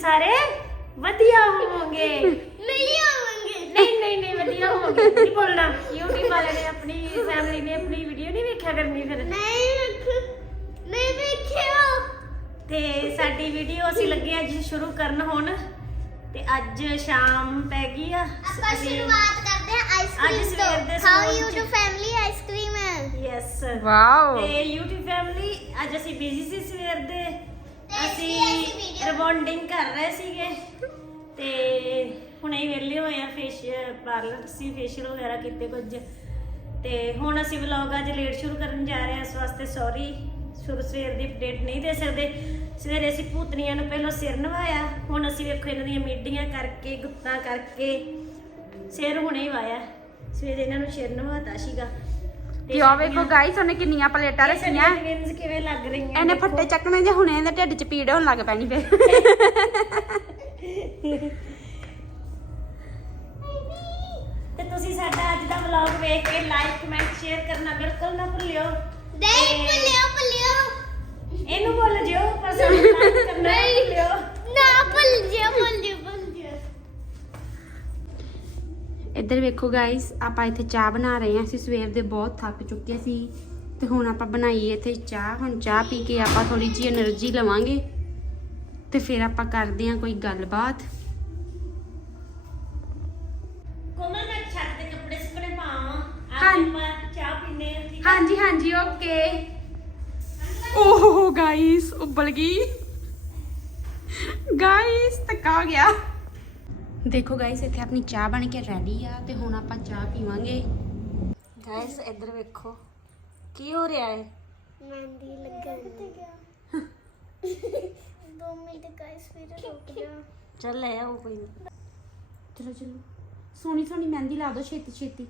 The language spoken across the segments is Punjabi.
ਸਾਰੇ ਵਧੀਆ ਹੋਵੋਗੇ। ਮਿਲੀ ਹੋਵਾਂਗੇ। ਨਹੀਂ ਨਹੀਂ ਨਹੀਂ ਵਧੀਆ ਹੋਵੋਗੇ। ਨਹੀਂ ਬੋਲਣਾ। YouTube ਵਾਲੇ ਨੇ ਆਪਣੀ ਫੈਮਿਲੀ ਨੇ ਆਪਣੀ ਵੀਡੀਓ ਨਹੀਂ ਵੇਖਿਆ ਕਰਨੀ ਫਿਰ? ਨਹੀਂ ਨਹੀਂ ਵੇਖਿਓ ਤੇ ਸਾਡੀ ਵੀਡੀਓ ਅਸੀਂ ਲੱਗੇ ਅੱਜ ਸ਼ੁਰੂ ਕਰਨ ਹੁਣ। ਤੇ ਅੱਜ ਸ਼ਾਮ ਪੈ ਗਈ ਆ। ਆਪਾਂ ਸ਼ੁਰੂਆਤ ਕਰਦੇ ਅੱਜ ਆਈਸਕ੍ਰੀਮ ਤੋਂ। ਚ। ਡੂ ਫੈਮਿਲੀ ਆਈਸਕ੍ਰੀਮ ਹੈ ਯੈਸ ਵਾਓ ਤੇ YouTube ਫੈਮਿਲੀ ਅੱਜ ਅਸੀਂ ਬਿਜ਼ੀ ਸੀ ਸਵੇਰ ਦੇ। ਅਸੀਂ ਅਸੀਂ ਰਿਬੌਂਡਿੰਗ ਕਰ ਰਹੇ ਸੀਗੇ ਤੇ ਹੁਣੇ ਹੀ ਵਿਹਲੇ ਹੋਏ ਆ ਫੇਸ਼ੀਅਲ ਪਾਰਲਰ ਸੀ ਫੇਸ਼ੀਅਲ ਵਗੈਰਾ ਕੀਤੇ ਕੁਝ। ਤੇ ਹੁਣ ਅਸੀਂ ਵਲੌਗ ਅੱਜ ਲੇਟ ਸ਼ੁਰੂ ਕਰਨ ਜਾ ਰਹੇ ਹਾਂ, ਇਸ ਵਾਸਤੇ ਸੌਰੀ ਸ਼ੁਰੂ ਸਵੇਰ ਦੀ ਅਪਡੇਟ ਨਹੀਂ ਦੇ ਸਕਦੇ। ਸਵੇਰੇ ਅਸੀਂ ਭੂਤਨੀਆਂ ਨੂੰ ਪਹਿਲਾਂ ਸਿਰ ਨਵਾਇਆ, ਹੁਣ ਅਸੀਂ ਵੇਖੋ ਇਹਨਾਂ ਦੀਆਂ ਮੀਟਿੰਗਾਂ ਕਰਕੇ, ਗੁੱਤਾਂ ਕਰਕੇ ਸਿਰ ਹੁਣੇ ਹੀ ਵਾਇਆ। ਸਵੇਰੇ ਇਹਨਾਂ ਨੂੰ ਸਿਰ ਨਵਾਤਾ ਸੀਗਾ। ਤੇ ਆ ਵੇਖੋ ਗਾਈਸ ਉਹਨੇ ਕਿੰਨੀਆਂ ਪਲੇਟਾਂ ਰੱਖੀਆਂ। ਟਵਿੰਸ ਕਿਵੇਂ ਲੱਗ ਰਹੀਆਂ ਇਹਨੇ। ਫੱਟੇ ਚੱਕਣੇ ਜੇ ਹੁਣੇ ਇਹਦੇ ਢਿੱਡ 'ਚ ਪੀੜ ਹੋਣ ਲੱਗ ਪੈਣੀ ਫੇਰ। ਤੇ ਤੁਸੀਂ ਸਾਡਾ ਅੱਜ ਦਾ ਵਲੌਗ ਵੇਖ ਕੇ ਲਾਈਕ ਕਮੈਂਟ ਸ਼ੇਅਰ ਕਰਨਾ ਬਿਲਕੁਲ ਨਾ ਭੁੱਲਿਓ। ਨਹੀਂ ਭੁੱਲਿਓ ਭੁੱਲਿਓ ਇਹਨੂੰ ਭੁੱਲ ਜਿਓ ਪਰ ਸਾਨੂੰ like ਕਰਨਾ ਨਾ ਭੁੱਲਿਓ ਨਾ ਭੁੱਲ ਜਿਓ ਭੁੱਲ ਜਿਓ ਭੁੱਲ ਜਿਓ ਇੱਧਰ ਵੇਖੋ ਗਾਇਸ ਆਪਾਂ ਇੱਥੇ ਚਾਹ ਬਣਾ ਰਹੇ ਹਾਂ। ਅਸੀਂ ਸਵੇਰ ਦੇ ਬਹੁਤ ਥੱਕ ਚੁੱਕੇ ਸੀ ਤੇ ਹੁਣ ਆਪਾਂ ਬਣਾਈਏ ਇੱਥੇ ਚਾਹ। ਹੁਣ ਚਾਹ ਪੀ ਕੇ ਆਪਾਂ ਥੋੜੀ ਜੀ એનર્ਜੀ ਲਵਾਂਗੇ ਤੇ ਫਿਰ ਆਪਾਂ ਕਰਦੇ ਹਾਂ ਕੋਈ ਗੱਲਬਾਤ। ਕੋਮਲ ਹਾਂਜੀ। ਹਾਂਜੀ ਓਕੇ ਓਹ ਗਾਇਸ ਉੱਬਲ ਗਈ। ਗਾਇਸ ਤੱਕਾ ਗਿਆ। ਦੇਖੋ ਗਾਈਸ ਇੱਥੇ ਆਪਣੀ ਚਾਹ ਬਣ ਕੇ ਰੈਡੀ ਆ ਤੇ ਹੁਣ ਆਪਾਂ ਚਾਹ ਪੀਵਾਂਗੇ। ਗਾਇਸ ਇੱਧਰ ਵੇਖੋ ਕੀ ਹੋ ਰਿਹਾ ਹੈ ਮਹਿੰਦੀ ਲੱਗਣ ਦੋ। ਮਿੰਟ ਗਾਇਸ ਫਿਰ ਰੁਕ ਜਾ। ਚੱਲ ਲੈ ਆਓ ਕੋਈ ਨੀ। ਚਲੋ ਚਲੋ। ਸੋਹਣੀ ਸੋਹਣੀ ਮਹਿੰਦੀ ਲਾ ਦਿਓ ਛੇਤੀ ਛੇਤੀ।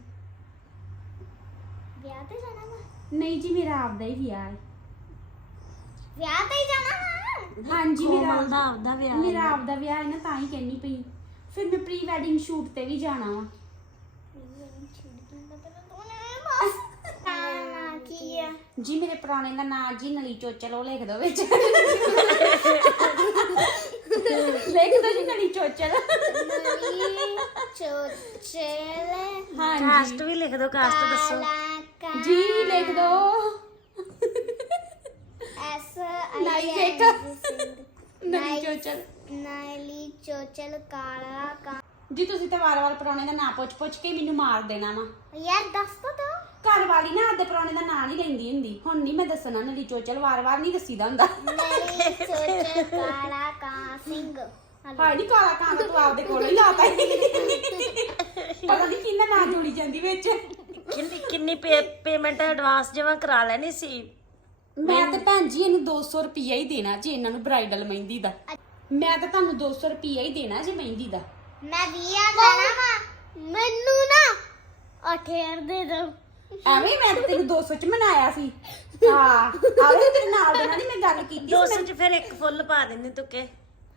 ਵਿਆਹ ਤੇ ਜਾਣਾ ਵਾ? ਨਹੀਂ ਜੀ ਮੇਰਾ ਆਪਦਾ ਹੀ ਵਿਆਹ ਹੈ ਵਿਆਹ ਤੇ ਹੀ ਜਾਣਾ ਵਾ? ਹਾਂਜੀ ਮੇਰਾ ਕੋਮਲ ਦਾ ਆਪਦਾ ਵਿਆਹ ਮੇਰਾ ਹੈ। ਆਪਦਾ ਵਿਆਹ ਹੈ ਨਾ ਤਾਂ ਹੀ ਕਹਿਣੀ ਪਈ। ਫਿਰ ਮੈਂ ਪ੍ਰੀ ਵੈਡਿੰਗ ਸ਼ੂਟ ਤੇ ਵੀ ਜਾਣਾ ਵਾ। ਜੀ ਮੇਰੇ ਪੁਰਾਣੇ ਦਾ ਨਾਂ ਜੀ ਨਲੀ ਚੋਚਲ ਉਹ ਲਿਖ ਦੋ ਵਿੱਚ। ਲਿਖ ਦੋ ਜੀ ਨਲੀ ਚੋਚਲ। ਹਾਂਜੀ। ਕਾਸਟ ਵੀ ਲਿਖ ਦਿਓ ਕਾਸਟ ਦੱਸੋ। ਜੀ ਲਿਖ ਦੋ। ਐਸ ਨਾਈ ਆਈ। ਨਲੀ ਚੋਚਲ। ਨਲੀ ਚੋਚਲ ਕਾਲਾ ਕਾ ਜੀ ਤੁਸੀਂ ਤੇ ਵਾਰ-ਵਾਰ ਪੁਰਾਣੇ ਦਾ ਨਾਂ ਪੁੱਛ-ਪੁੱਛ ਕੇ ਮੈਨੂੰ ਮਾਰ ਦੇਣਾ ਵਾ। ਯਾਰ ਦੱਸ ਤਾ ਦੋ। ਘਰ ਵਾਲੀ ਨਾ ਆਪਦੇ ਪੁਰਾਣੇ ਦਾ ਨਾਂ ਨਹੀਂ ਲੈਂਦੀ ਹੁੰਦੀ। ਹੁਣ ਨਹੀਂ ਮੈਂ ਦੱਸਣਾ ਨਲੀ ਚੋਚਲ ਵਾਰ-ਵਾਰ ਨਹੀਂ ਦੱਸੀਦਾ ਹੁੰਦਾ। ਨਲੀ ਚੋਚਲ ਕਾਲਾ ਕਾ ਸਿੰਘ। ਹਾਏ ਨਹੀਂ ਕਾਲਾ ਕਾਂ ਤੂੰ ਆਪਦੇ ਕੋਲ ਹੀ ਲਾਤਾ ਈ। ਪਤਾ ਨਹੀਂ ਕਿੰਨਾ ਨਾਂ ਜੋੜੀ ਜਾਂਦੀ ਵਿੱਚ। ਕਿੰਨੀ ਕਿੰਨੀ ਪੇਮੈਂਟ ਐਡਵਾਂਸ ਜਮਾ ਕਰਾ ਲੈਣੀ ਸੀ? ਮੈਂ ਤੇ ਭੈਣ ਜੀ ਇਹਨੂੰ 200 ਰੁਪਈਆ ਹੀ ਦੇਣਾ ਜੀ ਇਹਨਾਂ ਨੂੰ ਬ੍ਰਾਈਡਲ ਮਹਿੰਦੀ ਦਾ। ਮੈਂ ਤਾਂ ਤੁਹਾਨੂੰ 200 ਰੁਪਈਆ ਹੀ ਦੇਣਾ ਜੀ ਮਹਿੰਦੀ ਦਾ। ਮੈਂ ਵੀਆ ਜਾਣਾ ਵਾ। ਮੈਨੂੰ ਨਾ 8000 ਦੇ ਦੋ। ਐਵੇਂ ਹੀ ਮੈਂ ਤਾਂ ਤੈਨੂੰ 200 ਚ ਮਨਾਇਆ ਸੀ। ਹਾਂ ਆਵੇ ਤੇਰੇ ਨਾਲ ਦੇ ਨਾਲ ਨਹੀਂ ਮੈਂ ਗੱਲ ਕੀਤੀ ਸੀ 200 ਚ ਫਿਰ ਇੱਕ ਫੁੱਲ ਪਾ ਦਿੰਦੇ ਤੁਕੇ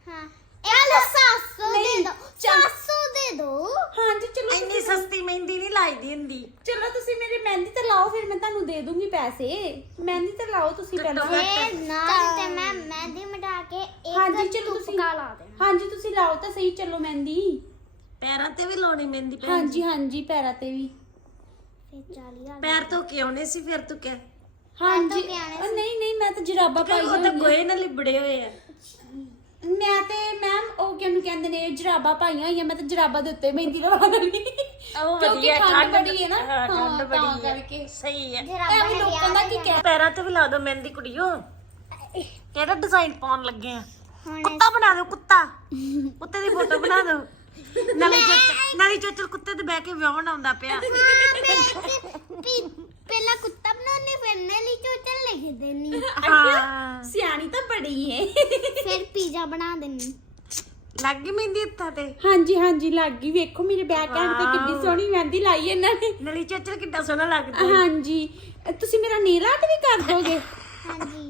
ਹਾਂ ਇਹ 700 ਦੇ ਨਹੀਂ, ਦੋ। ਚੱਲ। 400 ਦੇ ਦੋ। ਹਾਂਜੀ ਚਲੋ ਇੰਨੀ ਸਸਤੀ ਮਹਿੰਦੀ ਨਹੀਂ ਲਾਈਦੀ ਹੁੰਦੀ। ਚਲੋ ਤੁਸੀਂ ਮੇਰੀ ਮਹਿੰਦੀ ਤੇ ਲਾਓ ਫਿਰ ਮੈਂ ਤੁਹਾਨੂੰ ਦੇ ਦੂੰਗੀ ਪੈਸੇ। ਮਹਿੰਦੀ ਤੇ ਲਾਓ ਤੁਸੀਂ ਪਹਿਲਾਂ। ਇਹ ਨਾਲ ਤੇ ਮੈਂ ਮਹਿੰਦੀ ਮਿਟਾ ਕੇ ਇੱਕ ਹਾਂਜੀ ਚਲੋ ਤੁਸੀਂ ਤੁਪਕਾ ਲਾ ਦੇਣਾ। ਹਾਂਜੀ ਤੁਸੀਂ ਲਾਓ ਤਾਂ ਸਹੀ ਚਲੋ ਮਹਿੰਦੀ। ਪੈਰਾਂ ਤੇ ਵੀ ਲਾਉਣੀ ਮਹਿੰਦੀ ਭੈਣ ਹਾਂਜੀ ਹਾਂਜੀ ਪੈਰਾਂ ਤੇ ਵੀ। ਫਿਰ 40000 ਪੈਰ ਧੋ ਕੇ ਆਉਣੇ ਸੀ ਫਿਰ ਤੂੰ ਕਹਿ। ਹਾਂਜੀ ਕੇ ਉਹ ਨਹੀਂ ਨਹੀਂ ਮੈਂ ਤਾਂ ਜਰਾਬਾ ਪਾਈ ਉਹ ਤਾਂ ਗੋਏ ਨਾਲ ਲਿਬੜੇ ਹੋਏ ਆ। ਮੈਂ ਤੇ ਮੈਮ ਉਹ ਕਿਹਨੂੰ ਕਹਿੰਦੇ ਨੇ ਜਰਾਬਾ ਪਾਈਆਂ ਹੋਈਆਂ ਮੈਂ ਤਾਂ ਜਰਾਬਾ ਦੇ ਉੱਤੇ ਮਹਿੰਦੀ ਲਵਾ ਲਈ ਉਹ ਵਧੀਆ ਠੰਡ ਬੜੀ ਹੈ ਨਾ। ਹਾਂ, ਠੰਡ ਤਾਂ ਬੜੀ ਹੈ। ਕਰਕੇ। ਸਹੀ ਹੈ। ਜਰਾਬਾਂ ਐਵੇਂ ਲੋਕਾਂ ਦਾ ਕੀ ਕਹਿ ਪੈਰਾਂ ਤੇ ਵੀ ਲਾ ਦੋ ਮਹਿੰਦੀ ਕੁੜੀਓ। ਕਿਹੜਾ ਡਿਜ਼ਾਈਨ ਪਾਉਣ ਲੱਗੇ ਆ? ਕੁੱਤਾ ਬਣਾ ਦਿਓ ਕੁੱਤਾ। ਕੁੱਤੇ ਦੀ ਫੋਟੋ ਬਣਾ ਦਿਓ। ਨਾਲੇ ਚੋਚਲ ਨਾਲੇ ਚੋਚਲ ਕੁੱਤੇ ਤੇ ਬਹਿ ਕੇ ਵਿਆਹਣ ਆਉਂਦਾ ਪਿਆ। ਪਹਿਲਾਂ ਕੁੱਤਾ ਬਣਾਉਣੇ ਫਿਰ ਨਲੀ ਚੋਚਲ ਲਿਖ ਦੇਣੀ ਹਾਂ। ਸਿਆਣੀ ਤਾਂ ਬੜੀ ਏ। ਫਿਰ ਪੀਜ਼ਾ ਬਣਾ ਦੇਣੀ ਲੱਗ ਗਈ ਮਹਿੰਦੀ ਹੱਥਾਂ ਤੇ? ਹਾਂਜੀ ਹਾਂਜੀ ਲੱਗ ਗਈ। ਵੇਖੋ ਮੇਰੇ ਬੈਕ ਹੈਂਡ ਤੇ ਕਿੰਨੀ ਸੋਹਣੀ ਮਹਿੰਦੀ ਲਾਈ ਇਹਨਾਂ ਨੇ। ਨਾਲੇ ਚੋਚਲ ਕਿੱਡਾ ਸੋਹਣਾ ਲੱਗਦਾ ਹਾਂਜੀ। ਤੁਸੀਂ ਮੇਰਾ ਨੇਲ ਆਰਟ ਵੀ ਕਰ ਦੋਗੇ? ਹਾਂਜੀ।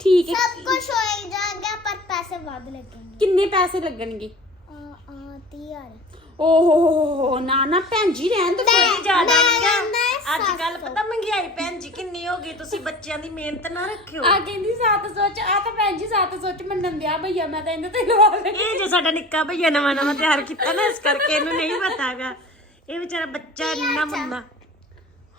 ਠੀਕ ਹੈ। ਸਭ ਕੁਝ ਹੋ ਜਾਏਗਾ ਪਰ ਪੈਸੇ ਵੱਧ ਲੱਗਣਗੇ। ਕਿੰਨੇ ਪੈਸੇ ਲੱਗਣਗੇ? ਆ ਆ 30000 ਓਹੋ ਹੋ ਹੋ ਹੋ ਨਾ ਨਾ ਭੈਣ ਜੀ ਰਹਿਣ ਦੋ ਕੋਈ ਜ਼ਿਆਦਾ ਮੈਂ ਨਹੀਂ ਗਾ। ਅੱਜ ਕੱਲ ਪਤਾ ਮਹਿੰਗਾਈ ਭੈਣ ਜੀ ਕਿੰਨੀ ਹੋ ਗਈ। ਤੁਸੀਂ ਬੱਚਿਆਂ ਦੀ ਮਿਹਨਤ ਨਾ ਰੱਖਿਓ। ਆ ਕਹਿੰਦੀ ਸੱਤ ਸੋਚ ਆ ਤਾਂ ਭੈਣ ਜੀ ਸੱਤ ਸੋਚ ਮੰਨਣ ਦਿਆ ਭਈਆ ਮੈਂ ਤਾਂ ਇਹਦੇ ਤੇ ਲਵਾ ਇਹ ਜੋ ਸਾਡਾ ਨਿੱਕਾ ਭਈਆ ਨਵਾਂ ਨਵਾਂ ਤਿਆਰ ਕੀਤਾ ਨਾ ਇਸ ਕਰਕੇ ਇਹਨੂੰ ਨਹੀਂ ਪਤਾਗਾ। ਇਹ ਵਿਚਾਰਾ ਬੱਚਾ ਇੰਨਾ ਮੁੰਨਾ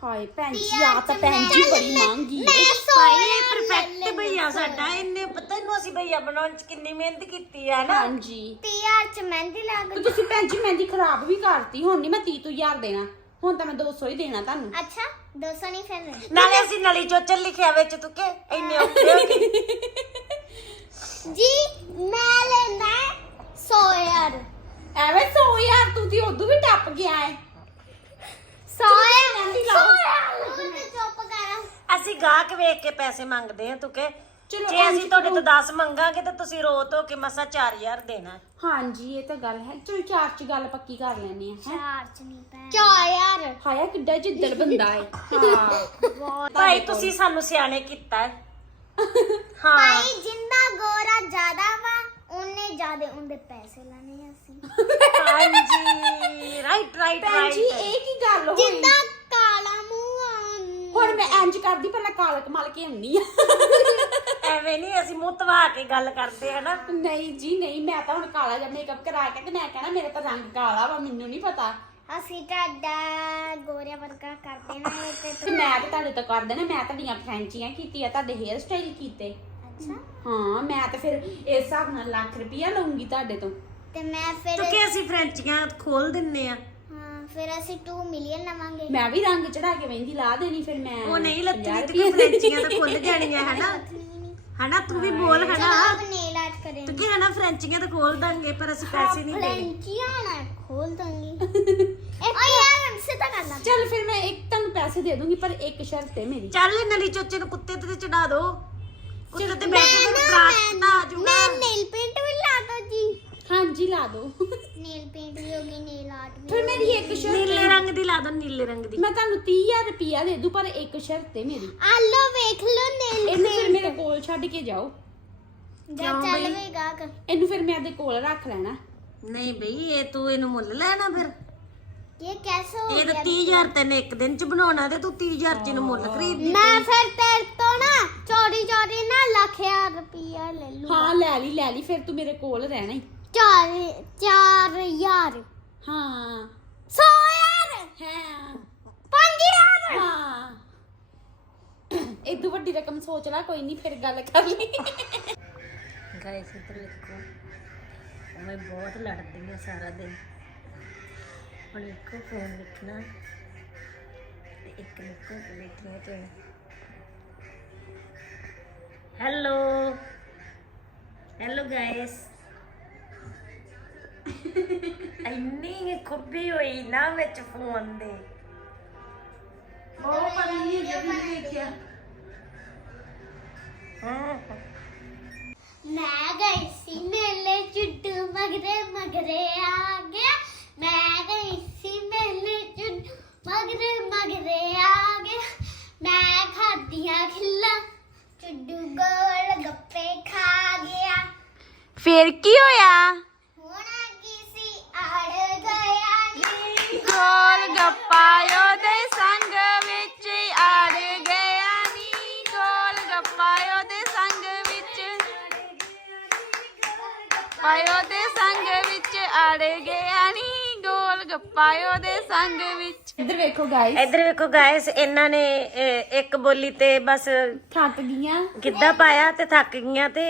ਹਾਏ ਭੈਣ ਜੀ ਆ ਤਾਂ ਭੈਣ ਜੀ ਬੜੀ ਮਹਿੰਗੀ ਹੈ। ਮੈਂ ਭਾਈ ਪਰਫੈਕਟ ਭਈਆ ਸਾਡਾ ਇਹਨੇ ਪਤਾ ਇਹਨੂੰ ਅਸੀਂ ਭਈਆ ਬਣਾਉਣ ਚ ਕਿੰਨੀ ਮਿਹਨਤ ਕੀਤੀ ਆ ਨਾ। ਹਾਂਜੀ। ਤੀਆਰ ਚ ਮਹਿੰਦੀ ਲੱਗ ਤੇ ਤੁਸੀਂ ਭੈਣ ਜੀ ਮਹਿੰਦੀ ਖਰਾਬ ਵੀ ਕਰਤੀ ਹੁਣ ਨਹੀਂ ਮੈਂ 30 ਤੋਂ ਹਜ਼ਾਰ ਦੇਣਾ। ਹੁਣ ਤਾਂ ਮੈਂ 200 ਹੀ ਦੇਣਾ ਤੁਹਾਨੂੰ। ਅੱਛਾ 200 ਨਹੀਂ ਫਿਰ ਨਾਲੇ ਅਸੀਂ ਨਲੀ ਚੋਚਲ ਲਿਖਿਆ ਵਿੱਚ ਤੂੰ ਕਿ ਇੰਨੇ ਔਖੇ ਹੋ ਗਏ। ਜੀ ਮੈਂ ਲੈਣਾ 100 ਯਾਰ ਐਵੇਂ 100 ਹਜ਼ਾਰ ਤੂੰ ਤੇ ਉਦੋਂ ਵੀ ਟੱਪ ਗਿਆ ਹੈ 100 ਯਾਰ ਮਹਿੰਦੀ 100 ਲਾਓ। ਯਾਰ ਤੂੰ ਤੇ ਚੁੱਪ ਕਰ। ਅਸੀਂ ਗਾਹਕ ਵੇਖ ਕੇ ਪੈਸੇ ਮੰਗਦੇ ਆ ਤੂੰ ਕਿ ਚਲੋ ਜੇ ਇੰਝ ਅਸੀਂ ਤੁਹਾਡੇ ਤੋਂ 10 ਮੰਗਾਂਗੇ ਤਾਂ ਤੁਸੀਂ ਰੋ ਧੋ ਕੇ ਮਸਾ 4000 ਦੇਣਾ। ਹਾਂਜੀ ਇਹ ਤਾਂ ਗੱਲ ਹੈ। ਚਲੋ ਚਾਰ ਚ ਗੱਲ ਪੱਕੀ ਕਰ ਲੈਨੇ ਆ ਹੈਂ। ਚਾਰ ਚ ਨਹੀਂ ਪੈ 4 ਯਾਰ ਹਾਇਆ ਕਿੱਡਾ ਜਿੱਦੜ ਬੰਦਾ ਹੈ ਹਾਂ। ਭਾਈ ਤੁਸੀਂ ਸਾਨੂੰ ਸਿਆਣੇ ਕੀਤਾ ਹੈ। ਹਾਂ। ਭਾਈ ਜਿੰਨਾ ਗੋਰਾ ਜ਼ਿਆਦਾ ਵਾ ਉਹਨੇ ਜ਼ਿਆਦਾ ਉਹਦੇ ਪੈਸੇ ਲਾਣੇ ਹਾਂਜੀ ਰਾਈਟ ਰਾਈਟ ਭੈਣ ਜੀ ਰਾਈਟ ਇਹ ਕੀ ਗੱਲ ਹੋਈ? ਜਿੰਦਾ ਕਾਲਾ ਮੂੰਹ ਆ। ਉਹਨ- ਹੁਣ ਮੈਂ ਇੰਜ ਕਰਦੀ ਪਹਿਲਾਂ ਕਾਲਕ ਮਲ ਕੇ ਆਉਣੀ ਆ। ਐਵੇਂ ਨਹੀਂ ਅਸੀਂ ਮੂੰਹ ਧਵਾ ਕੇ ਗੱਲ ਕਰਦੇ ਹਨਾ? ਨਹੀਂ ਜੀ ਨਹੀਂ ਮੈਂ ਤਾਂ ਹੁਣ ਕਾਲਾ ਜਿਹਾ ਮੇਕਅਪ ਕਰਾ ਕੇ ਤੇ ਮੈਂ ਕਹਿਣਾ ਮੇਰਾ ਤਾਂ ਰੰਗ ਕਾਲਾ ਵਾ ਮੈਨੂੰ ਨਹੀਂ ਪਤਾ। ਅਸੀਂ ਤੁਹਾਡਾ ਗੋਰਿਆ ਵਰਗਾ ਕਰਦੇ ਨਾ ਇਹ ਤੇ ਤੇ ਮੈਂ ਤਾਂ ਤੁਹਾਡੇ ਤੋਂ ਕਰ ਦੇਣਾ ਮੈਂ ਤੁਹਾਡੀਆਂ ਫਰੈਂਚੀਆਂ ਕੀਤੀਆਂ ਤੁਹਾਡੇ ਹੇਅਰ ਸਟਾਈਲ ਕੀਤੇ। ਅੱਛਾ। ਹਾਂ ਮੈਂ ਤਾਂ ਫਿਰ ਇਸ ਹਿਸਾਬ ਨਾਲ ਲੱਖ ਰੁਪਈਆ ਲਵਾਂਗੀ ਤੁਹਾਡੇ ਤੋਂ। ਤੇ ਮੈਂ ਫਿਰ ਕਿਉਂਕਿ ਅਸੀਂ ਫਰੈਂਚੀਆਂ ਖੋਲ ਦਿੰਨੇ ਆ? ਫਿਰ ਅਸੀਂ 2 ਮਿਲੀਅਨ ਲਵਾਂਗੇ। ਮੈਂ ਵੀ ਰੰਗ ਚੜਾ ਕੇ ਮਹਿੰਦੀ ਲਾ ਦੇਣੀ ਫਿਰ ਮੈਂ ਉਹ ਨਹੀਂ ਲੱਤਣੀ ਤੇ ਕੋਈ ਫਰੈਂਚੀਆਂ ਤਾਂ ਖੁੱਲ ਜਾਣੀਆਂ ਹਨਾ? ਹਨਾ ਤੂੰ ਵੀ ਬੋਲ ਹਨਾ? ਆਪ ਨੇਲ ਆਰਟ ਕਰੇ ਕਿਉਂਕਿ ਹਨਾ ਫਰੈਂਚੀਆਂ ਤਾਂ ਖੋਲ ਦਾਂਗੇ ਪਰ ਅਸੀਂ ਪੈਸੇ ਨਹੀਂ ਦੇਣੇ। ਫਰੈਂਚੀਆਂ ਨਾ ਖੋਲ ਦਾਂਗੇ ਓ ਯਾਰ ਸਿੱਧਾ ਕਰ ਲਾ ਚੱਲ ਫਿਰ ਮੈਂ ਇੱਕ ਤੁਹਾਨੂੰ ਪੈਸੇ ਦੇ ਦੂੰਗੀ ਪਰ ਇੱਕ ਸ਼ਰਤ ਹੈ ਮੇਰੀ। ਚੱਲ ਨਲੀ ਚੋਚੇ ਨੂੰ ਕੁੱਤੇ ਤੇ ਚੜਾ ਦੋ। ਕੁੱਤੇ ਤੇ ਬੈਠ ਕੇ ਪ੍ਰਾਤ ਨਾ ਆ ਜਾਊਗਾ ਮੈਂ ਨੇਲ ਪੇਂਟ ਹਾਂਜੀ ਲਾ ਦੋ। ਨੇਲ ਪੇਂਟ ਵੀ ਹੋ ਗਈ ਨੇਲ ਆਰਟ ਵੀ ਫਿਰ ਮੇਰੀ ਇੱਕ ਸ਼ਰਤ ਨੀਲੇ ਰੰਗ ਦੀ ਲਾ ਦੋ ਨੀਲੇ ਰੰਗ ਦੀ। ਮੈਂ ਤੁਹਾਨੂੰ 30000 ਰੁਪਈਆ ਦੇ ਦੂੰ ਪਰ ਇੱਕ ਸ਼ਰਤ ਹੈ ਮੇਰੀ। ਆ ਲੋ ਵੇਖ ਲੋ ਨੇਲ ਇਹਨੂੰ ਫਿਰ ਮੇਰੇ ਕੋਲ ਛੱਡ ਕੇ ਜਾਓ। ਜਾ ਕਿਉਂ ਚੱਲ ਬਈ? ਵੇ ਗਾਕ ਇਹਨੂੰ ਫਿਰ ਮੈਂ ਆਪਦੇ ਕੋਲ ਰੱਖ ਲੈਣਾ। ਨਹੀਂ ਬਈ ਇਹ ਤੂੰ ਇਹਨੂੰ ਮੁੱਲ ਲੈਣਾ ਫਿਰ। ਇਹ ਕੈਸੇ ਹੋ ਇਹ ਤਾਂ ਗਿਆ 30000 ਤੈਨੇ ਇੱਕ ਦਿਨ ਚ ਬਣਾਉਣਾ ਤੇ ਤੂੰ 30000 ਚ ਇਹਨੂੰ ਮੁੱਲ ਖਰੀਦ ਮੈਂ ਫਿਰ ਤੇਰੇ ਤੋਂ ਨਾ ਚੋਰੀ ਚੋਰੀ ਨਾ ਲੱਖਿਆ ਰੁਪਿਆ ਲੈ ਲੂ ਹਾਂ ਲੈ ਲਈ ਲੈ ਲਈ ਫਿਰ ਤੂੰ ਮੇਰੇ ਕੋਲ ਰਹਿਣਾ ਹੀ। ਚਾਰ ਚਾਰ ਯਾਰ ਹਾਂ। ਸੌ ਯਾਰ ਹਾਂ। ਪੰਜ ਯਾਰ ਹਾਂ। ਇਦੋਂ ਵੱਡੀ ਰਕਮ ਸੋਚ ਲੈ ਕੋਈ ਨਹੀਂ ਫਿਰ ਗੱਲ ਕਰ ਲਈ। ਗਾਇਸ ਇੱਧਰ ਦੇਖੋ ਮੈਂ ਬਹੁਤ ਲੜਦੀ ਆ ਸਾਰਾ ਦਿਨ। ਹੁਣ ਇੱਕੋ ਫੋਨ ਲਿਖਣਾ ਤੇ ਇੱਕ ਲਿਖੋ ਬੈਠੀਆਂ ਤੇ। ਹੈਲੋ। Hello guys. ਇੰਨੀ ਖੁੱਬੀ ਹੋਈ ਨਾ ਵਿੱਚ ਫੋਨ ਦੇ। ਬਹੁਤ ਪਰੀ ਜਦੀ ਦੇਖਿਆ। ਹਾਂ। ਮੈਂ ਗਈ ਸੀ ਮੇਲੇ ਚੁੱਟੂ ਮਗਰੇ ਮਗਰੇ ਆ ਗਿਆ। ਮੈਂ ਗਈ ਸੀ ਮੇਲੇ ਚੁੱਟੂ ਮਗਰੇ ਮਗਰੇ ਆ ਗਿਆ। ਮੈਂ ਖਾਧੀਆਂ ਖਿੱਲਾ ਚੁੱਡੂ ਗੋਲ ਗੱਪੇ ਖਾ ਗਿਆ। ਫਿਰ ਕੀ ਹੋਇਆ ਹੁਣ ਕੀ ਸੀ ਅੜ ਗਿਆ ਨੀ ਗੋਲ ਗੱਪਾ ਉਹਦੇ ਸੰਗ ਵਿੱਚ ਆੜ ਗਿਆ ਨੀ। ਗੋਲ ਗੱਪਾ ਉਹਦੇ ਸੰਗ ਵਿੱਚ ਆਇਓ ਦੇ ਸੰਗ ਵਿੱਚ ਆੜ ਗਿਆ ਨੀ। ਗੋਲ ਗੱਪਾ ਉਹਦੇ ਸੰਗ ਵਿੱਚ ਇੱਧਰ ਵੇਖੋ ਗਾਇਸ ਇੱਧਰ ਵੇਖੋ ਗਾਇਸ ਇਹਨਾਂ ਨੇ ਅਹ, ਇੱਕ ਬੋਲੀ ਤੇ ਬਸ ਥੱਕ ਗਈਆਂ। ਗਿੱਧਾ ਪਾਇਆ ਤੇ ਥੱਕ ਗਈਆਂ ਤੇ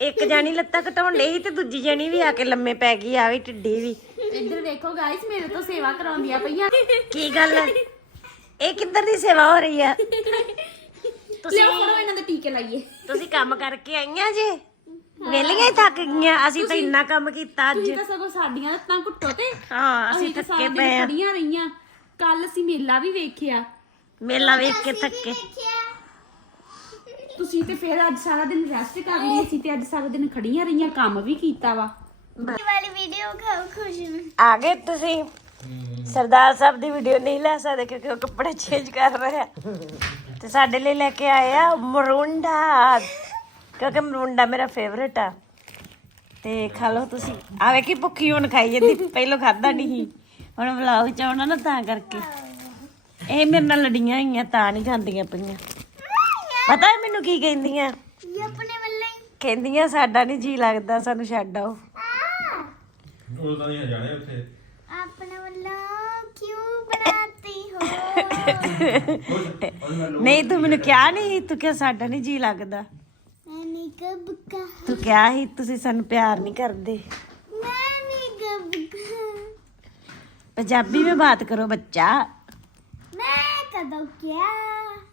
ਇੱਕ ਜਾਣੀ ਲੱਤਾਂ ਘਟਾਉਣ ਡਈ ਸੀ ਤੇ ਦੂਜੀ ਜਾਣੀ ਵੀ ਆ ਕੇ ਲੰਮੇ ਪੈ ਗਈ ਆ ਵੀ ਢਿੱਡੀ ਵੀ। ਇੱਧਰ ਵੇਖੋ ਗਾਇਸ ਮੇਰੇ ਤੋਂ ਸੇਵਾ ਕਰਾਉਂਦੀਆਂ ਪਈਆਂ। ਕੀ ਗੱਲ ਹੈ ਇਹ ਕਿੱਧਰ ਦੀ ਸੇਵਾ ਹੋ ਰਹੀ ਆ? ਤੁਸੀਂ ਲਿਓ ਫੜੋ ਇਹਨਾਂ ਦੇ ਟੀਕੇ ਲਾਈਏ। ਤੁਸੀਂ ਕੰਮ ਕਰਕੇ ਆਈਆਂ ਜੇ? ਵੇਲੀਆਂ ਹੀ ਥੱਕ ਗਈਆਂ। ਅਸੀਂ ਤਾਂ ਇੰਨਾ ਕੰਮ ਕੀਤਾ ਅੱਜ। ਤੁਸੀਂ ਤਾਂ ਸਗੋਂ ਸਾਡੀਆਂ ਲੱਤਾਂ ਘੁੱਟੋ ਤੇ। ਹਾਂ ਅਸੀਂ ਤਾਂ ਥੱਕੇ ਸਾਰਾ ਦਿਨ ਪਏ ਆ। ਖੜੀਆਂ ਰਹੀਆਂ। ਕੱਲ ਅਸੀਂ ਮੇਲਾ ਵੀ ਵੇਖਿਆ। ਮੇਲਾ ਵੇਖ ਕੇ ਥੱਕੇ। ਤੁਸੀਂ ਤੇ ਫਿਰ ਅੱਜ ਸਾਰਾ ਦਿਨ ਰੈਸਟ ਕਰ ਲਈ ਅਸੀਂ ਤੇ ਅੱਜ ਸਾਰਾ ਦਿਨ ਖੜੀਆਂ ਰਹੀਆਂ ਕੰਮ ਵੀ ਕੀਤਾ ਵਾ। ਇਹ ਵਾਲੀ ਵੀਡੀਓ ਖਾਓ ਖੁਸ਼ ਨੂੰ ਆ ਗਏ ਤੁਸੀਂ। ਸਰਦਾਰ ਸਾਹਿਬ ਦੀ ਵੀਡੀਓ ਨਹੀਂ ਲੈ ਸਕਦੇ ਕਿਉਂਕਿ ਉਹ ਕੱਪੜੇ ਚੇਂਜ ਕਰ ਰਹੇ ਆ। ਤੇ ਸਾਡੇ ਲਈ ਲੈ ਕੇ ਆਏ ਆ ਮਰੂੰਡਾ। ਕਿਉਂਕਿ ਮਰੂੰਡਾ ਮੇਰਾ ਫੇਵਰੇਟ ਆ। ਤੇ ਖਾ ਲਓ ਤੁਸੀਂ। ਆ ਵੇਖੀ ਭੁੱਖੀ ਹੁਣ ਖਾਈ ਜਾਂਦੀ। ਪਹਿਲਾਂ ਖਾਦਾ ਨਹੀਂ ਸੀ। ਹੁਣ ਵਲੌਗ ਚ ਆਉਣਾ ਨਾ ਤਾਂ ਕਰਕੇ। ਇਹ ਮੇਰੇ ਨਾਲ ਲੜੀਆਂ ਹੋਈਆਂ ਤਾਂ ਨਹੀਂ ਖਾਂਦੀਆਂ ਪਈਆਂ। ਪਤਾ ਹੈ ਮੈਨੂੰ ਕੀ ਕਹਿੰਦੀਆਂ? ਇਹ ਆਪਣੇ ਵੱਲੇ ਕਹਿੰਦੀਆਂ ਸਾਡਾ ਨਹੀਂ ਜੀ ਲੱਗਦਾ ਸਾਨੂੰ ਛੱਡ ਆਓ। ਆ। ਨਹੀਂ ਤੂੰ ਮੈਨੂੰ ਕਿਹਾ ਨਹੀਂ ਤੂੰ ਕਿਹਾ ਸਾਡਾ ਨਹੀਂ ਜੀ ਲੱਗਦਾ। ਤੂੰ ਕਿਹਾ ਸੀ ਤੁਸੀਂ ਸਾਨੂੰ ਪਿਆਰ ਨਹੀਂ ਕਰਦੇ। ਪੰਜਾਬੀ ਵਿੱਚ ਬਾਤ ਕਰੋ ਬੱਚਾ। ਮੈਂ ਕਦੋਂ ਕਿਹਾ?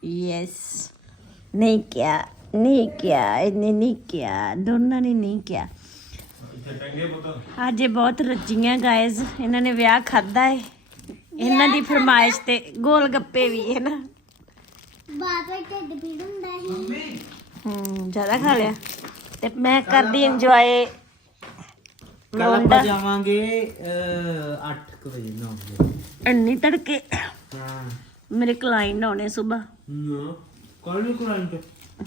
ਯੈਸ ਨਹੀਂ ਕਿਹਾ ਨਹੀਂ ਕਿਹਾ ਇਹਨੇ ਨਹੀਂ ਕਿਹਾ ਦੋਨਾਂ ਨੇ ਨਹੀਂ ਕਿਹਾ ਅੱਜ ਬਹੁਤ ਰੱਜੀਆਂ ਗਾਇਜ਼ ਇਹਨਾਂ ਨੇ ਵਿਆਹ ਖਾਦਾ ਹੈ ਇਹਨਾਂ ਦੀ ਫਰਮਾਇਸ਼ ਤੇ ਗੋਲ ਗੱਪੇ ਵੀ ਹੈ ਨਾ। ਬਾਪੇ ਢਿੱਡ ਖਾ ਲਿਆ। ਤੇ ਮੈਂ ਕਰਦੀ ਇੰਜੋਏ ਕੱਲ ਜਾਵਾਂਗੇ 8 ਵਜੇ 9 ਵਜੇ। ਇੰਨੀ ਤੜਕੇ। ਹਾਂ। ਮੇਰੇ ਕਲਾਇੰਟ ਆਉਣੇ ਸਵੇਰ ਨਾ ਕੱਲ ਨੂੰ ਕਰਾਂਗੇ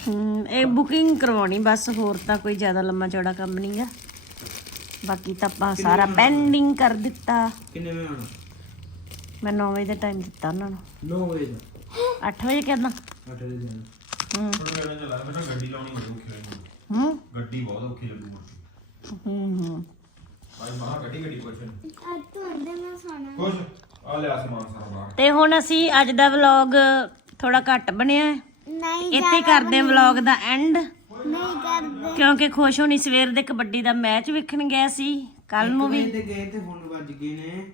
ਹੂੰ ਇਹ ਬੁਕਿੰਗ ਕਰਵਾਉਣੀ ਬਸ ਹੋਰ ਤਾਂ ਕੋਈ ਜ਼ਿਆਦਾ ਲੰਮਾ ਚੌੜਾ ਕੰਮ ਨਹੀਂ ਆ ਬਾਕੀ ਤਾਂ ਆਪਾਂ ਸਾਰਾ ਪੈਂਡਿੰਗ ਕਰ ਦਿੱਤਾ। ਕਿੰਨੇ ਵਜੇ ਆਉਣਾ? ਮੈਂ 9 ਵਜੇ ਦਾ ਟਾਈਮ ਦਿੱਤਾ ਉਹਨਾਂ ਨੂੰ। 9 ਵਜੇ ਦਾ? 8 ਵਜੇ ਕਰਨਾ 8 ਵਜੇ ਦਾ ਹੂੰ ਥੋੜਾ ਜਿਹਾ ਚੱਲਾ ਬੇਟਾ ਗੱਡੀ ਲਾਉਣੀ ਬਹੁਤ ਔਖੀ ਹੋਈ ਹੂੰ ਗੱਡੀ ਬਹੁਤ ਔਖੀ ਲੱਗੂ ਮੁੜ ਹੂੰ ਹੂੰ ਭਾਈ ਮਾਂ ਗੱਡੀ ਗੱਡੀ ਕੁਛ ਅੱਜ ਤੁਹਾਡੇ ਨਾਲ ਸੋਣਾ ਕੁਛ ਆ ਲਿਆ ਸਮਾਨ ਸਾਰਾ ਬਾਹਰ। ਤੇ ਹੁਣ ਅਸੀਂ ਅੱਜ ਦਾ ਵਲੌਗ ਥੋੜਾ ਘੱਟ ਬਣਿਆ ਹੈ। ਨਹੀਂ ਇੱਥੇ ਕਰਦੇ ਵਲੌਗ ਦਾ ਐਂਡ ਨਹੀਂ ਕਰਦੇ। ਕਿਉਂਕਿ ਖੁਸ਼ ਹੋਣੀ ਸਵੇਰ ਦੇ ਕਬੱਡੀ ਦਾ ਮੈਚ ਵੇਖਣ ਗਿਆ ਸੀ ਕੱਲ ਨੂੰ ਵੀ। ਤੇ ਗਏ ਤੇ ਹੁਣ ਵੱਜ ਗਏ ਨੇ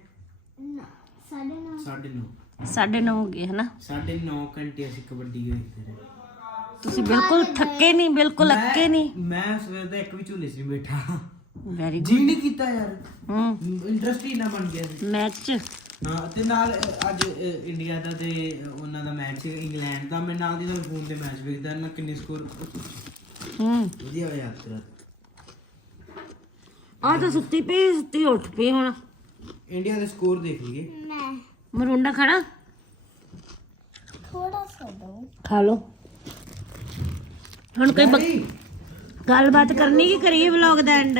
ਸਾਡੇ ਨਾਲ 9:30 9:30 ਹੋ ਗਏ ਹਨਾ? 9:30 ਘੰਟੇ ਅਸੀਂ ਕਬੱਡੀ ਖੇਡਦੇ ਰਹੇ। ਤੁਸੀਂ ਬਿਲਕੁਲ ਥੱਕੇ ਨਹੀਂ ਬਿਲਕੁਲ ਅੱਕੇ ਨਹੀਂ। ਮੈਂ ਸਵੇਰ ਦਾ ਇੱਕ ਵੀ ਝੂਲੇ 'ਚ ਨਹੀਂ ਬੈਠਾ। ਵੈਰੀ ਜੀ ਨਹੀਂ ਕੀਤਾ ਯਾਰ। ਹੂੰ। ਇੰਟਰਸਟ ਹੀ ਨਾ ਬਣ ਗਿਆ ਸੀ। ਮੈਚ ਚ ਹਾਂ ਤੇ ਨਾਲ ਅ, ਅੱਜ ਅ, ਇੰਡੀਆ ਦਾ ਤੇ ਉਹਨਾਂ ਦਾ ਮੈਚ ਇੰਗਲੈਂਡ ਦਾ। ਮੈਂ ਨਾਲ ਦੀ ਨਾਲ ਫੋਨ ਤੇ ਮੈਚ ਵੇਖਦਾ ਨਾ ਕਿੰਨੇ ਸਕੋਰ ਹੂੰ। ਵਧੀਆ ਹੋਇਆ ਤੇਰਾ ਆ ਤਾਂ ਸੁੱਤੀ ਪਈ ਸੁੱਤੀ ਉੱਠ ਪਈ ਹੁਣ। ਇੰਡੀਆ ਦੇ ਸਕੋਰ ਦੇਖ ਲਈਏ। ਮੈਂ। ਮਰੁੰਡਾ ਖਾਣਾ ਥੋੜਾ ਸਾ ਦੋ। ਖਾ ਲਓ। ਹੁਣ ਕੋਈ ਬਕ- ਗੱਲਬਾਤ ਕਰਨੀ ਕੀ ਕਰੀਏ ਵਲੌਗ ਦਾ ਐਂਡ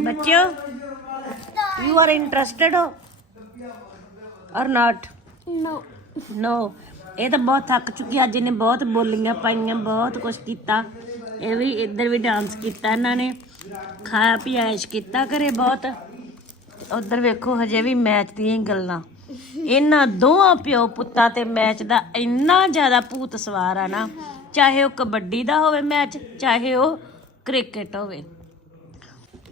ਬੱਚਿਓ ਯੂ ਆਰ ਇੰਟਰਸਟਿਡ ਹੋ। ਔਰ ਨਾਟ ਨੋ ਨੋ ਇਹ ਤਾਂ ਬਹੁਤ ਥੱਕ ਚੁੱਕੀ ਅੱਜ ਇਹਨੇ ਬਹੁਤ ਬੋਲੀਆਂ ਪਾਈਆਂ ਬਹੁਤ ਕੁਝ ਕੀਤਾ। ਇਹ ਵੀ ਇੱਧਰ ਵੀ ਡਾਂਸ ਕੀਤਾ ਇਹਨਾਂ ਨੇ। ਖਾਇਆ ਪੀਆ ਐਸ਼ ਕੀਤਾ ਘਰੇ ਬਹੁਤ। ਉਧਰ ਵੇਖੋ ਹਜੇ ਵੀ ਮੈਚ ਦੀਆਂ ਹੀ ਗੱਲਾਂ। ਇਹਨਾਂ ਦੋਹਾਂ ਪਿਓ ਪੁੱਤਾਂ ਤੇ ਮੈਚ ਦਾ ਇੰਨਾ ਜ਼ਿਆਦਾ ਭੂਤ ਸਵਾਰ ਆ ਨਾ। ਚਾਹੇ ਉਹ ਕਬੱਡੀ ਦਾ ਹੋਵੇ ਮੈਚ ਚਾਹੇ ਉਹ ਕ੍ਰਿਕਟ ਹੋਵੇ।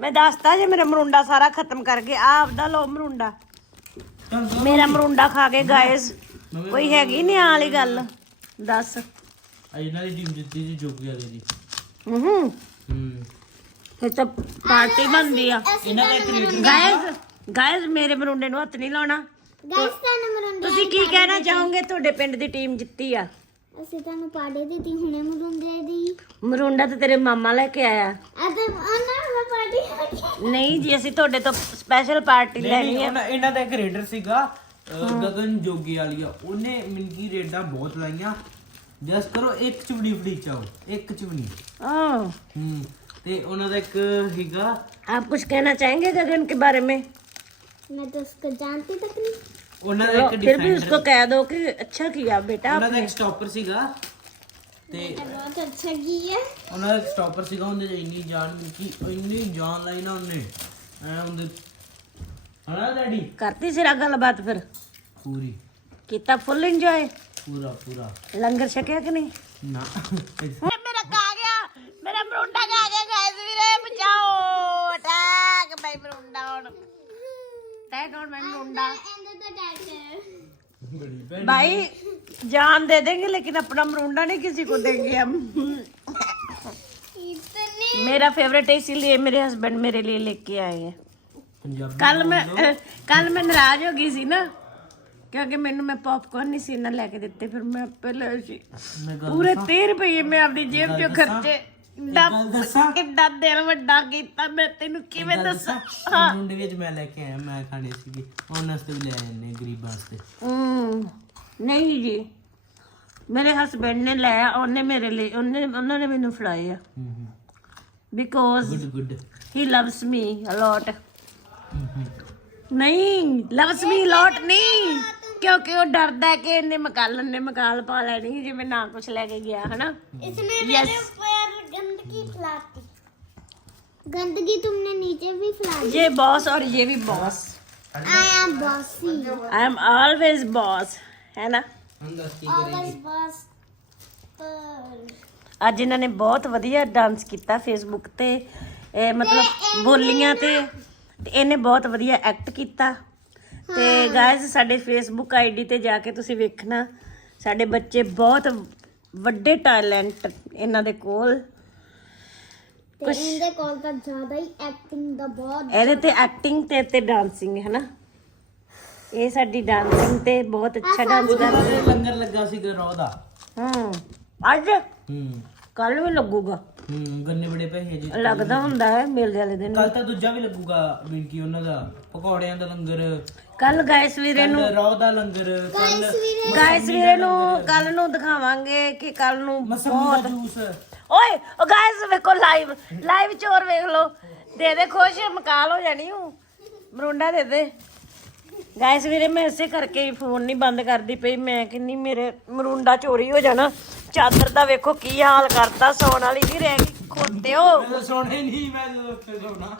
ਮੈਂ ਦੱਸਤਾ ਜੇ ਮੇਰਾ ਮਰੁੰਡਾ ਸਾਰਾ ਖਤਮ ਕਰ ਗਏ ਆ ਆਪਦਾ ਲੋ ਮਰੁੰਡਾ। ਮੇਰਾ ਮਰੁੰਡਾ ਖਾ ਕੇ ਗਾਇਸ। ਕੋਈ ਹੈਗੀ ਨਹੀਂ ਵਾਲੀ ਗੱਲ? ਦੱਸ। ਅੱਜ ਇਹਨਾਂ ਦੀ ਟੀਮ ਜਿੱਤੀ ਜੀ ਜੋਗੀ ਵਾਲੇ ਦੀ। ਹੂੰ। ਹੂੰ। ਇਹ ਤਾਂ ਪਾਰਟੀ ਬਣਦੀ ਆ। ਇਹਨਾਂ ਦਾ ਇੱਕ ਗਾਇਸ ਗਾਇਸ ਮੇਰੇ ਮਰੁੰਡੇ ਨੂੰ ਹੱਥ ਨਹੀਂ ਲਾਉਣਾ। ਗਾਇਸ ਤੁਹਾਨੂੰ ਮਰੁੰਡੇ ਤੁਸੀਂ ਕੀ ਕਹਿਣਾ ਚਾਹੋਗੇ? ਤੁਹਾਡੇ ਪਿੰਡ ਦੀ ਟੀਮ ਜਿੱਤੀ ਆ। ਅਸੀਂ ਤੁਹਾਨੂੰ ਪਾੜੇ ਦਿੱਤੀ ਹੁਣੇ ਮਰੁੰਡੇ ਦੀ ਮਰੁੰਡਾ ਤੇ ਤੇਰੇ ਮਾਮਾ ਲੈ ਕੇ ਆਇਆ ਅੱਜ ਉਹਨਾਂ ਨੂੰ ਪਾੜੀ ਨਹੀਂ ਜੀ ਅਸੀਂ ਤੁਹਾਡੇ ਤੋਂ ਸਪੈਸ਼ਲ ਪਾਰਟੀ ਲੈਣੀ ਆ ਉਹਨਾਂ ਇਹਨਾਂ ਦਾ ਇੱਕ ਰੇਡਰ ਸੀਗਾ ਅ, ਗਗਨ ਜੋਗੀ ਵਾਲੀਆ ਉਹਨੇ ਮਿਲਕੀ ਰੇਡਾਂ ਬਹੁਤ ਲਾਈਆਂ ਜਸ ਕਰੋ ਇੱਕ ਚੁਬੜੀ ਫੜੀ ਚਾਓ ਇੱਕ ਚੁਬੜੀ ओह ਹੂੰ ਤੇ ਉਹਨਾਂ ਦਾ ਇੱਕ ਹੈਗਾ आप कुछ कहना चाहेंगे गगन के बारे में मैं तो उसको जानती तक नहीं ਉਹਨਾਂ ਦਾ चलो, ਇੱਕ फिर भी डिफेंडर उसको कह दो कि अच्छा किया बेटा ਉਹਨਾਂ ਦਾ ਇੱਕ ਸਟਾਪਰ ਸੀਗਾ ਤੇ बहुत अच्छा किया ਉਹਨਾਂ ਦਾ ਇੱਕ ਸਟਾਪਰ ਸੀਗਾ ਉਹਦੇ ਚ ਇੰਨੀ ਜਾਨ ਮਿਲਕੀ ਇੰਨੀ ਜਾਨ ਲਾਈ ਨਾ ਉਹਨੇ ਐ ਉਹਦੇ ਹਣਾ ਡੈਡੀ करती सिरा गलबात फिर ਪੂਰੀ कितना फुल एंजॉय ਪੂਰਾ ਪੂਰਾ लंगर छकिया कि नहीं ਨਾ ਆਨ ਮਾਈ ਮਰੁੰਡਾ एंड द डायरेक्टर भाई जान दे देंगे लेकिन अपना मरुंडा नहीं किसी को देंगे हम इतने मेरा फेवरेट है इसीलिए मेरे हस्बैंड मेरे लिए लेके आए हैं ਪੰਜਾਬੀ ਕੱਲ ਮੈਂ ਕੱਲ ਮੈਂ ਨਾਰਾਜ਼ ਹੋ ਗਈ ਸੀ ਨਾ ਕਿਉਂਕਿ ਮੈਨੂੰ ਮੈਂ ਪੌਪਕਾਰਨ ਨਹੀਂ ਸੀ ਨਾ ਲੈ ਕੇ ਦਿੱਤੇ ਫਿਰ ਮੈਂ ਪਹਿਲੇ ਸੀ ਮੈਂ ਗੱਲ ਪੂਰੇ 30 ਰੁਪਏ ਮੈਂ ਆਪਣੀ ਜੇਬ ਚੋਂ ਖਰਚੇ ਗੱਲ ਦੱਸਾਂ? ਕਿੱਦਾਂ ਦਿਲ ਵੱਡਾ ਕੀਤਾ ਮੈਂ ਤੈਨੂੰ ਕਿਵੇਂ ਦੱਸਾਂ? ਹਾਂ। ਮੁੰਡੇ ਵਿੱਚ ਮੈਂ ਲੈ ਕੇ ਆਇਆ ਮੈਂ ਖਾਣੇ ਸੀਗੇ। ਉਹਨਾਂ ਵਾਸਤੇ ਵੀ ਲੈ ਆਏ ਨੇ ਗਰੀਬਾਂ ਵਾਸਤੇ। ਹਮ, ਨਹੀਂ ਜੀ। ਮੇਰੇ ਹਸਬੈਂਡ ਨੇ ਲਿਆ ਉਹਨੇ ਮੇਰੇ ਲਈ ਉਹਨੇ ਉਹਨਾਂ ਨੇ ਮੈਨੂੰ ਫੜਾਏ ਆ। Because good good he loves me a lot ਨਹੀਂ ਲਵਸ ਮੀ ਲੋਟ ਨਹੀਂ। ਕਿਉਂਕਿ ਉਹ ਡਰਦਾ ਹੈ ਕਿ ਇਹਨੇ ਮਕਾਲਨ ਨੇ ਮਕਾਲ ਪਾ ਲੈਣੀ ਜੇ ਮੈਂ ਨਾ ਕੁਝ ਲੈ ਕੇ ਗਿਆ ਹਨਾ इसने मेरे ऊपर गंदगी फैलाती गंदगी तुमने नीचे भी फैलाई ये बॉस और ये भी boss I am bossy I am always boss है ना ਹੁਣ ਦੱਸ ਕੀ ऑलवेज बॉस पर ਅੱਜ ਇਹਨਾਂ ਨੇ ਬਹੁਤ ਵਧੀਆ ਡਾਂਸ ਕੀਤਾ ਫੇਸਬੁੱਕ ਤੇ ਇਹ ਮਤਲਬ ਬੋਲੀਆਂ ਤੇ ਤੇ ਇਹਨੇ ਬਹੁਤ ਵਧੀਆ ਐਕਟ ਕੀਤਾ ਤੇ ਗਾਇਜ਼ ਸਾਡੇ ਫੇਸਬੁੱਕ ਆਈਡੀ ਤੇ ਜਾ ਕੇ ਤੁਸੀਂ ਵੇਖਣਾ। ਸਾਡੇ ਬੱਚੇ ਬਹੁਤ ਵੱਡੇ ਟੈਲੈਂਟ ਇਹਨਾਂ ਦੇ ਕੋਲ। ਇਹਦੇ ਕੋਲ ਤਾਂ ਜ਼ਿਆਦਾ ਹੀ ਐਕਟਿੰਗ ਦਾ ਬਹੁਤ ਇਹਦੇ ਤੇ ਐਕਟਿੰਗ ਤੇ ਤੇ ਡਾਂਸਿੰਗ ਹੈ ਨਾ। ਇਹ ਸਾਡੀ ਡਾਂਸਿੰਗ ਤੇ ਬਹੁਤ ਅੱਛਾ ਡਾਂਸ ਉਹਦੇ ਕਰ ਬਾਰੇ ਲੰਗਰ ਲੱਗਾ ਸੀ ਗਰੋ ਦਾ ਹੂੰ ਅੱਜ? ਹੂੰ। ਕੱਲ ਵੀ ਲੱਗੂਗਾ। ਹੂੰ ਗੰਨੇ ਬੜੇ ਪੈਸੇ ਜੀ ਲੱਗਦਾ ਹੁੰਦਾ ਹੈ ਮੇਲੇ ਵਾਲੇ ਦਿਨ। ਕੱਲ ਤਾਂ ਦੂਜਾ ਵੀ ਲੱਗੂਗਾ ਬਿੰਕੀ ਉਹਨਾਂ ਦਾ। ਪਕੌੜਿਆਂ ਦਾ ਲੰਗਰ। ਕੱਲ ਗਾਇਸ ਵੀਰੇ ਨੂੰ ਰੋ ਦਾ ਲੰਗਰ ਕੱਲ ਗਾਇਸ ਵੀਰੇ ਨੂੰ ਕੱਲ ਨੂੰ ਦਿਖਾਵਾਂਗੇ ਕਿ ਕੱਲ ਨੂੰ ਮਸੰਮੀ ਦਾ ਜੂਸ। ਓਏ ਉਹ ਗਾਇਸ ਵੇਖੋ ਲਾਈਵ ਲਾਈਵ ਚ ਹੋਰ ਵੇਖ ਲਓ। ਦੇ ਦੇ ਖੁਸ਼ ਮਕਾਲ ਹੋ ਜਾਣੀ ਹੂੰ ਮਰੁੰਡਾ ਦੇ ਦੇ। ਗਾਇਸ ਵੀਰੇ ਮੈਂ ਇਸੇ ਕਰਕੇ ਹੀ ਫੋਨ ਨਹੀਂ ਬੰਦ ਕਰਦੀ ਪਈ। ਮੈਂ ਕਿੰਨੀ ਮੇਰੇ ਮਰੁੰਡਾ ਚੋਰੀ ਹੋ ਜਾਣਾ। ਚਾਦਰ ਦਾ ਵੇਖੋ ਕੀ ਹਾਲ ਕਰਤਾ ਸੌਣ ਵਾਲੀ ਵੀ ਰਹਿ ਗਈ। ਖੋਤਿਓ ਮੈਂ ਤਾਂ ਸੋਣੇ ਨਹੀਂ ਮੈਂ ਤਾਂ ਉੱਥੇ ਸੋਣਾ।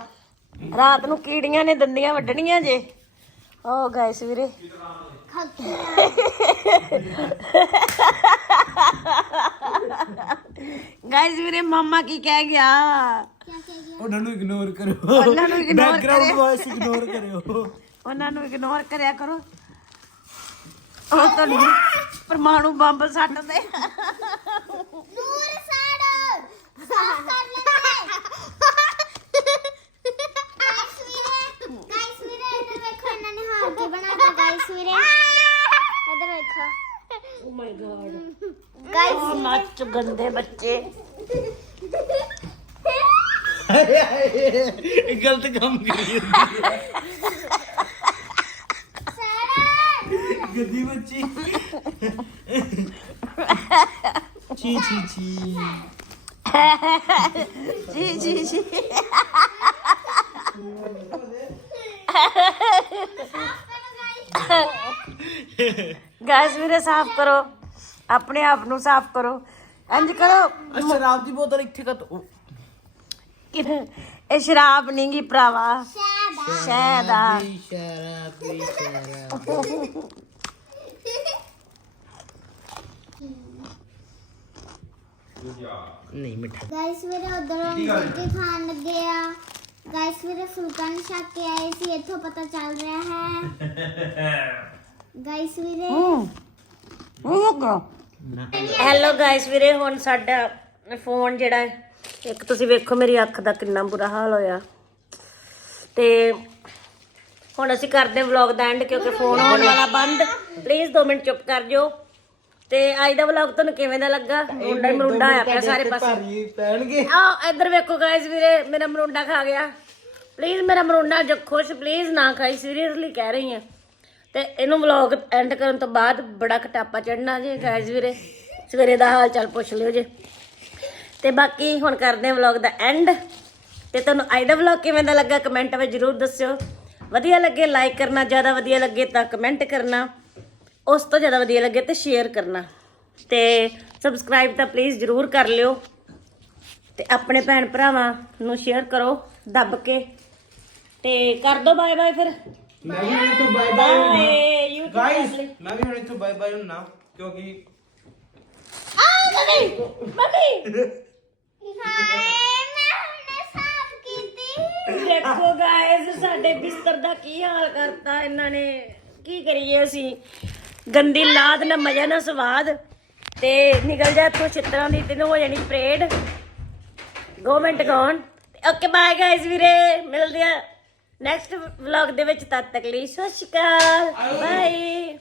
ਰਾਤ ਨੂੰ ਕੀੜੀਆਂ ਨੇ ਦੰਦੀਆਂ ਵੱਢਣੀਆਂ ਜੇ। ਓ ਗਾਇਸ ਵੀਰੇ। ਗਾਇਸ ਵੀਰੇ ਮਾਮਾ ਕੀ ਕਹਿ ਗਿਆ? ਉਹਨਾਂ ਨੂੰ ਇਗਨੋਰ ਕਰੋ ਉਹਨਾਂ ਨੂੰ ignore ਬੈਕਗ੍ਰਾਉਂਡ ਕਰਿਓ। ਵਾਇਸ ਇਗਨੋਰ ਕਰਿਓ। ਉਹਨਾਂ ਨੂੰ ਇਗਨੋਰ ਕਰਿਆ ਕਰੋ। ਉਹ ਤੁਹਾਨੂੰ ਪਰਮਾਣੂ ਬੰਬ ਸੱਟ ਦੇ। ਵੇਖੋ ਇਹਨਾਂ ਨੇ ਹਾਰ ਕੇ ਬਣਾਤਾ ਗਾਇਸ ਵੀਰੇ ਇਧਰ ਵੇਖੋ ਓ ਮਾਈ ਗॉड ਗਾਇਸ ਨੱਚ ਗੰਦੇ ਬੱਚੇ ਇਹ ਗਲਤ ਕੰਮ ਕਰੀ ਗੱਦੀ ਬੱਚੀ ਚੀ ਚੀ ਚੀ ਜੀ ਜੀ ਜੀ ਗਾਇਸ ਵੀਰੇ ਸਾਫ਼ ਕਰੋ। ਆਪਣੇ ਆਪ ਨੂੰ ਸਾਫ਼ ਕਰੋ। ਇੰਜ ਕਰੋ। ਸ਼ਰਾਬ ਦੀ ਬੋਤਲ ਇੱਥੇ ਕਾ ਕਿ ਇਹ ਸ਼ਰਾਬ ਨਹੀਂ ਗੀ ਭਰਾਵਾ। ਸ਼ਹਿਦ ਆ। ਸ਼ਰਾਬ ਦੀ ਸ਼ਰਾਬ ਨਹੀਂ ਮਿੱਠਾ। ਗਾਇਸ ਵੀਰੇ ਉਧਰ ਰੋਟੀ ਖਾਣ ਲੱਗੇ ਆ। ਗਾਇਸ ਵੀਰੇ ਫੁਲਕਾ ਨਹੀਂ ਛੱਕ ਕੇ ਆਏ ਸੀ ਇੱਥੋਂ ਪਤਾ ਚੱਲ ਰਿਹਾ ਹੈ ਗਾਇਸ ਵੀਰੇ ਹੈਲੋ ਗਾਇਸ ਵੀਰੇ ਹੁਣ ਸਾਡਾ ਫੋਨ ਜਿਹੜਾ ਹੈ, ਇੱਕ ਤੁਸੀਂ ਵੇਖੋ ਮੇਰੀ ਅੱਖ ਦਾ ਕਿੰਨਾ ਬੁਰਾ ਹਾਲ ਹੋਇਆ। ਤੇ ਹੁਣ ਅਸੀਂ ਕਰਦੇ ਵਲੌਗ ਦਾ ਐਂਡ ਕਿਉਂਕਿ ਫੋਨ ਹੋਣ ਵਾਲਾ ਬੰਦ। ਪਲੀਜ਼ 2 ਮਿੰਟ ਚੁੱਪ ਕਰ ਜਾਓ। ਤੇ ਅੱਜ ਦਾ ਵਲੌਗ ਤੁਹਾਨੂੰ ਕਿਵੇਂ ਦਾ ਲੱਗਾ? ਮੁੰਡਾ ਹੀ ਆਇਆ ਪਿਆ ਸਾਰੇ ਪਾਸੇ। ਭਾਰੀ ਪੈਣਗੇ। ਆ ਇੱਧਰ ਵੇਖੋ ਗਾਇਸ ਵੀਰੇ ਮੇਰਾ ਮਰੁੰਡਾ ਖਾ ਗਿਆ। ਪਲੀਜ਼ ਮੇਰਾ ਮਰੁੰਡਾ ਜੋ ਖੁਸ਼ ਪਲੀਜ਼ ਨਾ ਖਾਈ ਸੀਰੀਅਸਲੀ ਕਹਿ ਰਹੀ ਹਾਂ। ਤੇ ਇਹਨੂੰ ਵਲੌਗ ਐਂਡ ਕਰਨ ਤੋਂ ਬਾਅਦ ਬੜਾ ਕਟਾਪਾ ਚੜਨਾ ਜੇ ਗਾਇਸ ਵੀਰੇ। ਸਵੇਰੇ ਦਾ ਹਾਲ ਚਾਲ ਪੁੱਛ ਲਿਓ ਜੇ। ਤੇ ਬਾਕੀ ਹੁਣ ਕਰਦੇ ਹਾਂ ਵਲੌਗ ਦਾ ਐਂਡ ਤੇ ਤੁਹਾਨੂੰ ਅੱਜ ਦਾ ਵਲੌਗ ਕਿਵੇਂ ਦਾ ਲੱਗਾ ਕਮੈਂਟ ਵਿੱਚ ਜਰੂਰ ਦੱਸਿਓ। ਵਧੀਆ ਲੱਗੇ ਲਾਈਕ ਕਰਨਾ ਜ਼ਿਆਦਾ ਵਧੀਆ ਲੱਗੇ ਤਾਂ ਕਮੈਂਟ ਕਰਨਾ। ਉਸ ਤੋਂ ਜ਼ਿਆਦਾ ਵਧੀਆ ਲੱਗੇ ਤੇ ਸ਼ੇਅਰ ਕਰਨਾ। ਤੇ ਸਬਸਕ੍ਰਾਈਬ ਤਾਂ ਪਲੀਜ਼ ਜਰੂਰ ਕਰ ਲਿਓ। ਤੇ ਆਪਣੇ ਭੈਣ ਭਰਾਵਾਂ ਨੂੰ ਸ਼ੇਅਰ ਕਰੋ ਦੱਬ ਕੇ। ਤੇ ਕਰ ਦੋ ਬਾਏ ਬਾਏ ਫਿਰ। ਮੈਂ ਵੀ ਹੁਣ ਇੱਥੋਂ bye bye bye YouTube guys family। ਮੈਂ ਵੀ ਹੁਣ ਇੱਥੋਂ ਬਾਏ ਬਾਏ ਹੁੰਨਾ ਕਿਉਂਕਿ ਆ ਮੰਮੀ! ਮੰਮੀ! ਹਾਏ ਮੈਂ ਹੁਣੇ ਸਾਫ਼ ਕੀਤੀ ਦੇਖੋ ਗਾਇਸ ਸਾਡੇ ਬਿਸਤਰ ਦਾ ਕੀ ਹਾਲ ਕਰਤਾ ਇਹਨਾਂ ਨੇ। ਕੀ ਕਰੀਏ ਅਸੀਂ? ਗੰਦੀ ਲਾਦ ਨਾ ਮਜ਼ਾ ਨਾ ਸਵਾਦ। ਤੇ ਨਿਕਲ ਜਾ ਇੱਥੋਂ ਛਿੱਤਰਾਂ ਦੀ ਤੈਨੂੰ ਹੋ ਜਾਣੀ parade. Minute gone okay bye guys ਵੀਰੇ। ਮਿਲਦੇ ਆ ਨੈਕਸਟ ਵਲੌਗ ਦੇ ਵਿੱਚ। ਤਦ ਤੱਕ ਲਈ ਸਤਿ ਸ਼੍ਰੀ ਅਕਾਲ। ਬਾਏ